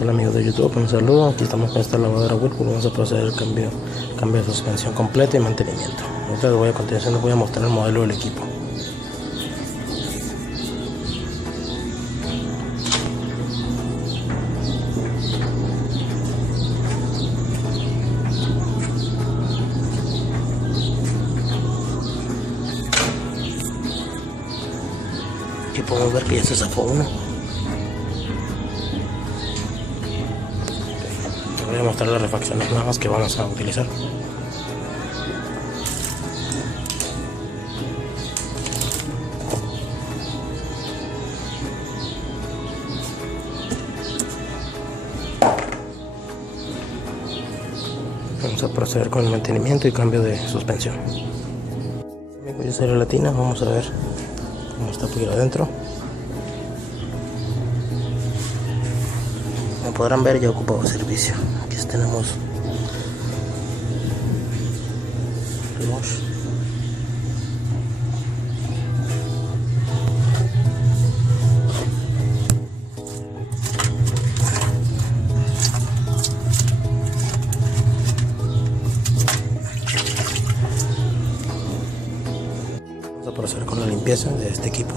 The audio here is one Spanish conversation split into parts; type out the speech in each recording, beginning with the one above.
Hola amigos de YouTube, un saludo. Aquí estamos con esta lavadora Whirlpool. Vamos a proceder al cambio de suspensión completa y mantenimiento. Ahorita a continuación les voy a mostrar el modelo del equipo. Aquí podemos ver que ya se zafó uno. Les voy a mostrar las refacciones nuevas que vamos a utilizar. Vamos a proceder con el mantenimiento y cambio de suspensión. Voy a hacer la latina, vamos a ver cómo está por adentro. Como podrán ver, ya ocupado servicio. Aquí tenemos el wash. Vamos a proceder con la limpieza de este equipo.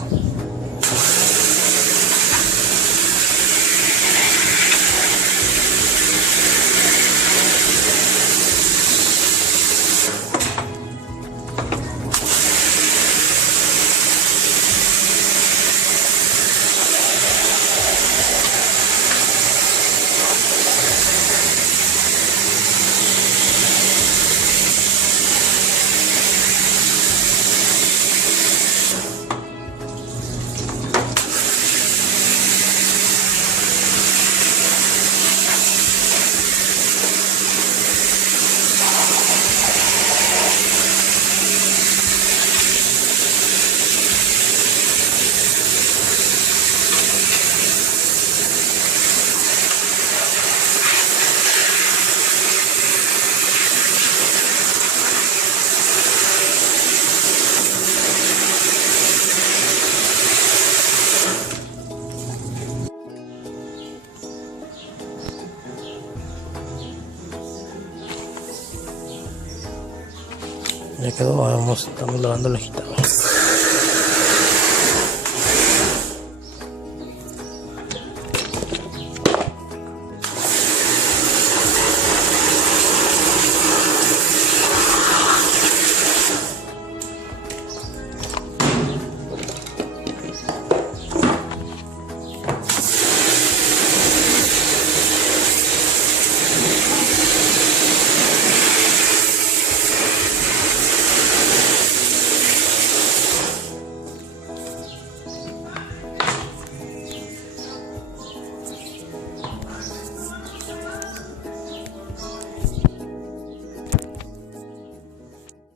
Ya quedó, estamos lavando la gitana.